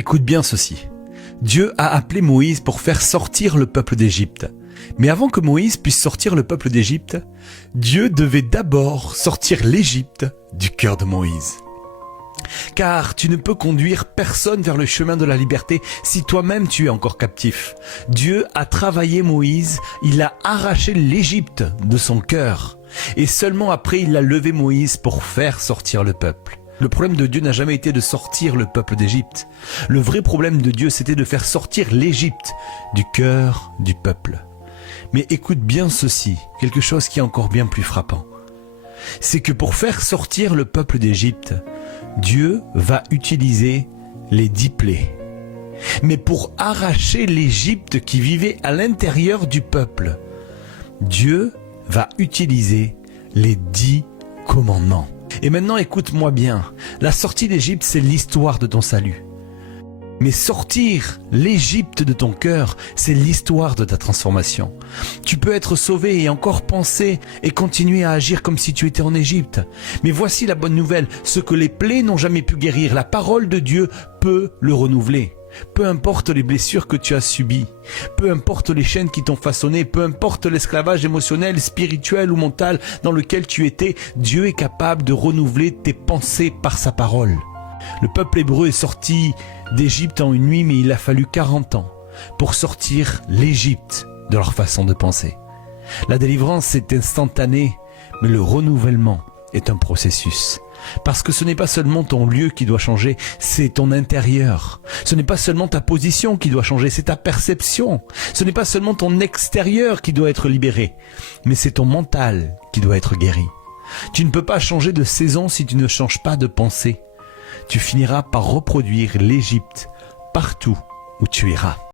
Écoute bien ceci. Dieu a appelé Moïse pour faire sortir le peuple d'Égypte. Mais avant que Moïse puisse sortir le peuple d'Égypte, Dieu devait d'abord sortir l'Égypte du cœur de Moïse. Car tu ne peux conduire personne vers le chemin de la liberté si toi-même tu es encore captif. Dieu a travaillé Moïse, il a arraché l'Égypte de son cœur. Et seulement après il a levé Moïse pour faire sortir le peuple. Le problème de Dieu n'a jamais été de sortir le peuple d'Égypte. Le vrai problème de Dieu, c'était de faire sortir l'Égypte du cœur du peuple. Mais écoute bien ceci, quelque chose qui est encore bien plus frappant. C'est que pour faire sortir le peuple d'Égypte, Dieu va utiliser les 10 plaies. Mais pour arracher l'Égypte qui vivait à l'intérieur du peuple, Dieu va utiliser les 10 commandements. Et maintenant écoute-moi bien, la sortie d'Égypte c'est l'histoire de ton salut. Mais sortir l'Égypte de ton cœur, c'est l'histoire de ta transformation. Tu peux être sauvé et encore penser et continuer à agir comme si tu étais en Égypte. Mais voici la bonne nouvelle, ce que les plaies n'ont jamais pu guérir, la parole de Dieu peut le renouveler. Peu importe les blessures que tu as subies, peu importe les chaînes qui t'ont façonné, peu importe l'esclavage émotionnel, spirituel ou mental dans lequel tu étais, Dieu est capable de renouveler tes pensées par sa parole. Le peuple hébreu est sorti d'Égypte en une nuit, mais il a fallu 40 ans pour sortir l'Égypte de leur façon de penser. La délivrance est instantanée, mais le renouvellement est un processus. Parce que ce n'est pas seulement ton lieu qui doit changer, c'est ton intérieur. Ce n'est pas seulement ta position qui doit changer, c'est ta perception. Ce n'est pas seulement ton extérieur qui doit être libéré, mais c'est ton mental qui doit être guéri. Tu ne peux pas changer de saison si tu ne changes pas de pensée. Tu finiras par reproduire l'Égypte partout où tu iras.